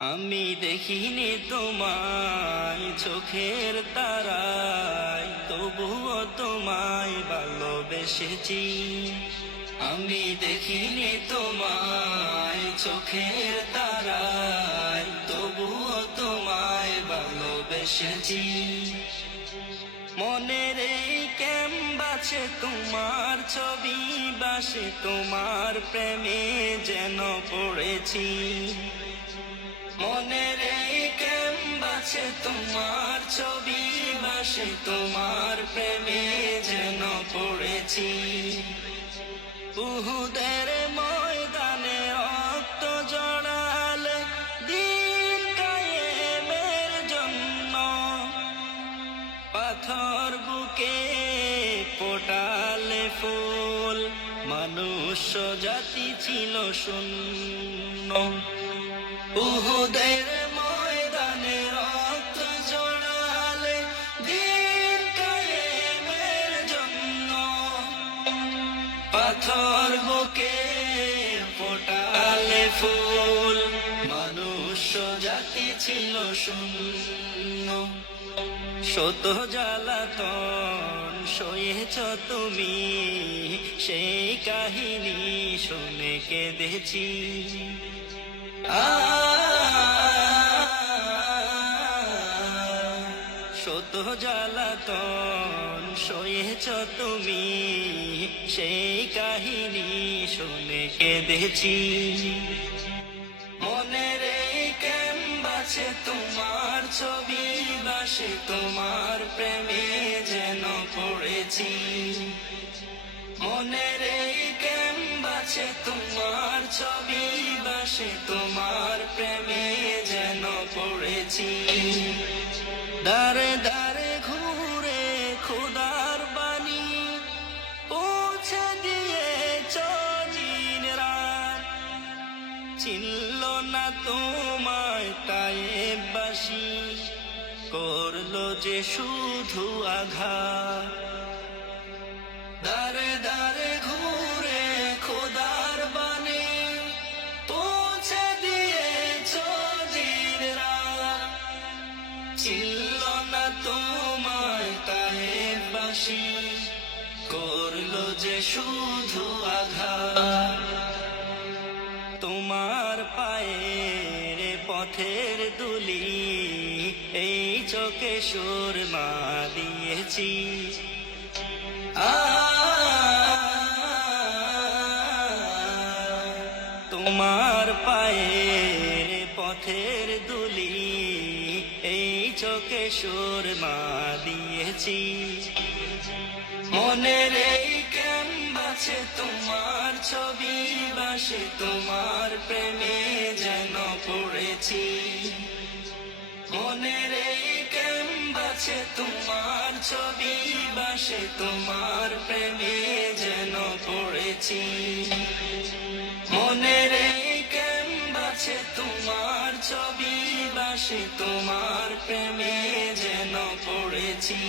আমি দেখিনি তোমায় চোখের তারায়, তবুও তোমায় ভালোবেসেছি। আমি দেখিনি তোমায় চোখের তারায়, তবুও তোমায় ভালোবেসেছি। মনের এই ক্যানভাসে তোমার ছবি বাসে, তোমার প্রেমে যেন পড়েছি। মনের এই ক্যানভাসে তোমার ছবি বাসে, তোমার প্রেমে যেন পড়েছি। উহুদের ময়দানে রক্ত জড়ালে দিন কায়েমের জন্য, পাথর বুকে ফোটালে ফুল, মনুষ্য জাতি ছিল শূন্য। উহুদের ময়দানে রক্ত জড়ালে দিন কায়েমের জন্য, পাথর বুকে ফোটালে ফুল, মনুষ্য জাতি ছিল শূন্য। শত জ্বালাতন সয়েছ তুমি, সেই কাহিনী শুনে কেঁদেছি। শত জ্বালাতন সয়েছ তুমি, সেই কাহিনী শুনে কেঁদেছি। মনের এই ক্যানভাসে তোমার ছবি বাসে, তোমার প্রেমে যেন পড়েছি। মনের এই ক্যানভাসে তোমার ছবি বাসে, তোমার প্রেমে যেন পড়েছি। দারে দারে ঘুরে খোদার বাণী পৌঁছে দিয়েছ দিন রাত, চিনল না তোমায় তায়েববাসী, করলো যে শুধু আঘাত। দারে দারে ঘুরে খোদার বাণী পৌঁছে দিয়েছ দিন রাত, চিনল না তোমায় তায়েববাসী, করলো যে শুধু আঘাত। তোমার পায়ের পথের দুলি এই চোখে সুরমা দিয়েছি। তোমার পায়ের পথের দুলি এই চোখে সুরমা দিয়েছি। মনের এই ক্যানভাসে তোমার ছবি বাসে, তোমার প্রেমে যেন পড়েছি। মনের এই ক্যানভাসে তোমার ছবি বাসে, তোমার প্রেমে যেন পড়েছি। মনের এই ক্যানভাসে তোমার ছবি বাসে, তোমার প্রেমে যেন পড়েছি।